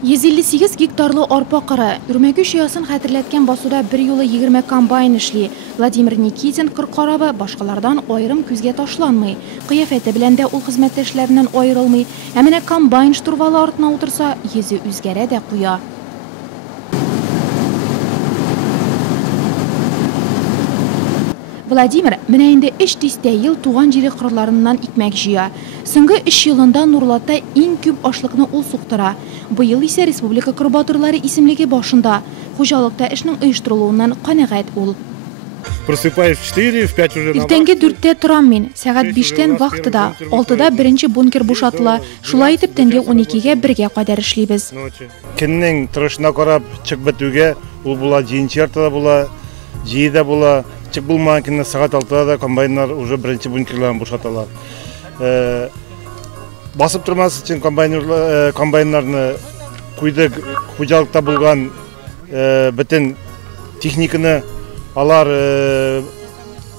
158 гектарлы арпа қыры. Үрмәгү шиясын хәтерләткән басуда бір юлы 20 комбайн эшли. Владимир Никитин кыркарабы башкалардан айрым күзгә ташланмый. Кыяфәте белән дә ул хезмәттәшләреннән айрылмый. Ә менә комбайн штурвалы артына утырса, йөзе үзгәрә дә куя. Владимир менә инде 3 ел туган җире кырларыннан икмәк җыя. Соңгы 3 елында Нурлатта иң күп ашлыкны ул суктыра. Быел исә республика кыр батырлары исемлеге башында. Хуҗалыкта эшнең оештырылуыннан канәгать ул. Просыпаюсь в 4, в 5 уже. Иртәнге 4-тә торам мин. Сәгать 5-тән вакытыда, 6-да беренче бункер бушатыла. Шулай итеп төнге 12-гә 1-гә кадәр эшлибез. Көннең тырышына карап чык бетүгә ул була җинче артыда була, җыйда була. Чык булмаган көнне сәгать 6-да да комбайннар уже беренче бункерларын бушаталар. Басып тормас өчен комбайннарны куйдык, хуҗалыкта булган бөтен техниканы алар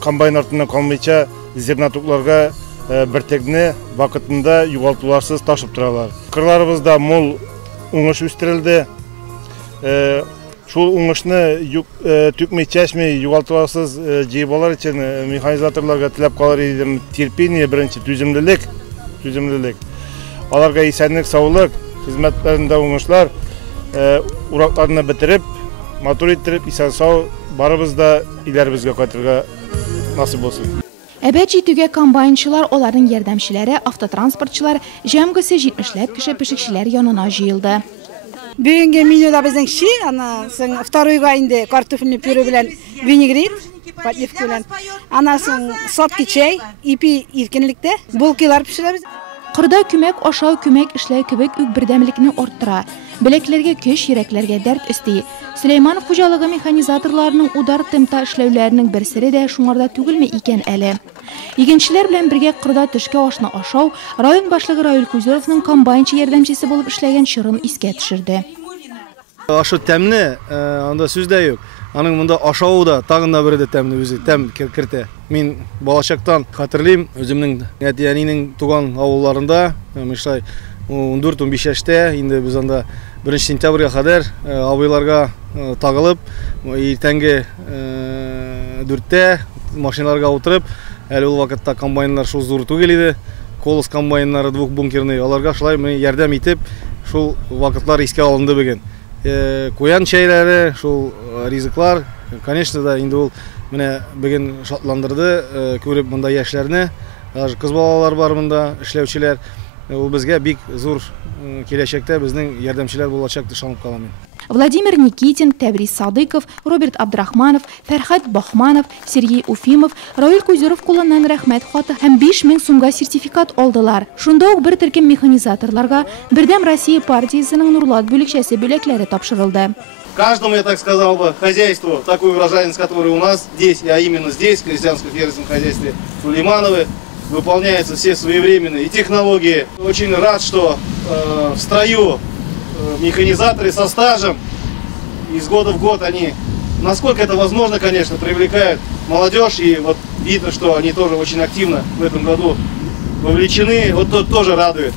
комбайн артына калмыйча зернатукларга бертегне вакытында югалтуларсыз ташып торалар. Кырларыбызда мол уңыш үстерилде. Шул уңышны түкмей чәчмей югалтуларсыз җыеп алар өчен механизаторларга теләп калар идем терпение, беренче түземлелек. Аларга исәнлек, саулык, хезмәтләрендә уңышлар, уракларны бетереп, матур иттереп, исән-сау барыбыз да иләребезгә кайтырга насыйп булсын. Әбәт җитүгә комбайнчылар, аларның ярдәмчеләре, автотранспортчылар, җәмгысе 70ләп кеше пешекчеләр янына җыелды. Бүгенге менюда безнең ши, ана соң второйга инде картофельный пюре белән винегрет, подливка белән. Анасын сладкий чай, ипи иркенлектә, булкалар пешерәбез. Кырда күмәк ашау, күмәк эшләү кебек үк бердәмлекне арттыра. Беләкләргә көч, йөрәкләргә дәрт өсти. Сөләйманов хуҗалыгы механизаторларының удар темпта эшләүләренең бер сере дә шуңарда түгелме икән әле. Игенчеләр белән бергә кырда төшкә ашны ашау район башлыгы Равил Кузеровның комбайнчы ярдәмчесе булып эшләгән чырын искә төшерде. Ашы тәмне, анда сүз дә юк. Аның монда ашауы да тагын да бер тәмне үзе тәм кертә. Мин балачактан хәтерлим, үземнең әтиянинең туган авылларында, мышлай 14-15 яшьтә инде без анда 1 сентябрьгә кадәр абыйларга тагылып, иртәнге 4-тә машиналарга утырып, әле ул вакытта комбайннар шул зур түгел иде. Колос комбайннары двухбункерный, аларга шулай ярдәм итеп, шул вакытлар искә алынды бүген. Куян чәйләре, шул ризыклар, конечно да, инде ул менә бүген шатландырды, күреп монда яшьләрне, кыз балалар бар монда, эшләүчеләр. Ул безгә бик зур киләчәктә безнең ярдәмчеләр булачак дип ышанып калам. Владимир Никитин, Тәбриз Садыков, Роберт Абдрахманов, Фәрхәт Бахманов, Сергей Уфимов, Равил Кузеров кулыннан рәхмәт хаты һәм 5000 сумга сертификат алдылар. Шунда ук бер төркем механизаторларга Бердәм Россия партиясенең Нурлат бүлекчәсе бүләкләре тапшырылды. Каждому, я так сказал бы, хозяйству, такой урожайность, который у нас здесь, а именно здесь, в крестьянско-фермерском хозяйстве Сулеймановы, выполняются все своевременные и технологии. Очень рад, что в строю механизаторы со стажем из года в год они, насколько это возможно, конечно, привлекают молодежь. И вот видно, что они тоже очень активно в этом году вовлечены. Вот тут тоже радует.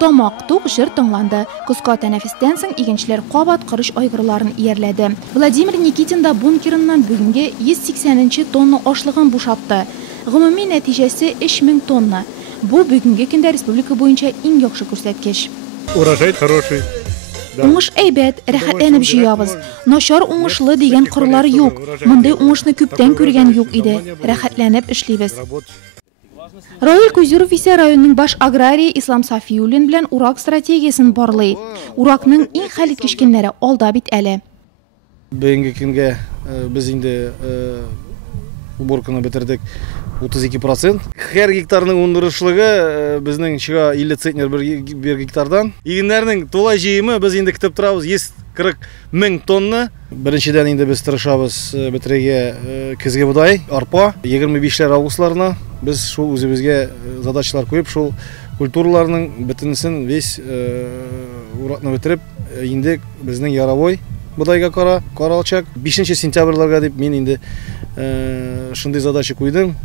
Тамак тук җыр тыңланды. Кыска тәнәфестән соң игенчеләр кабат кырыш айгырларын иярләде. Владимир Никитин да бункерыннан бүгенге 180 тонна ашлыгын бушатты. Гомуми нәтиҗәсе 3000 тонна. Бу бүгенге көндә республика буенча иң яхшы күрсәткеч. Урожай хороший. Уңыш әйбәт, рәхәтләнеп җыябыз. Начар уңышлы дигән кырлар юк. Мондай уңышны күптән күргән юк иде. Рәхәтләнеп эшлибез. Равил Кузеров исә районның баш аграрии Ислам Сафиуллин белән урак стратегиясын барлый. Уракның иң хәлиткеч көннәре алда бит әле. Бүгенге көнгә без инде уборканы бетердек 32%. Һәр гектарның ундырышлыгы безнең чыга 50 центнер бер гектардан. Игеннәрнең тулай җыемы без инде көтеп торабыз 140 000 тонна. Беренчедән инде без тырышабыз бетерергә көзге будай, арпа 25 августларына. Без шул үзебезгә задачалар куеп, шул культураларның бөтенсен весь уракны бетереп, инде безнең яровой будайга каралачак. 5 сентябрьләргә дип мин инде шундый задача куйдым.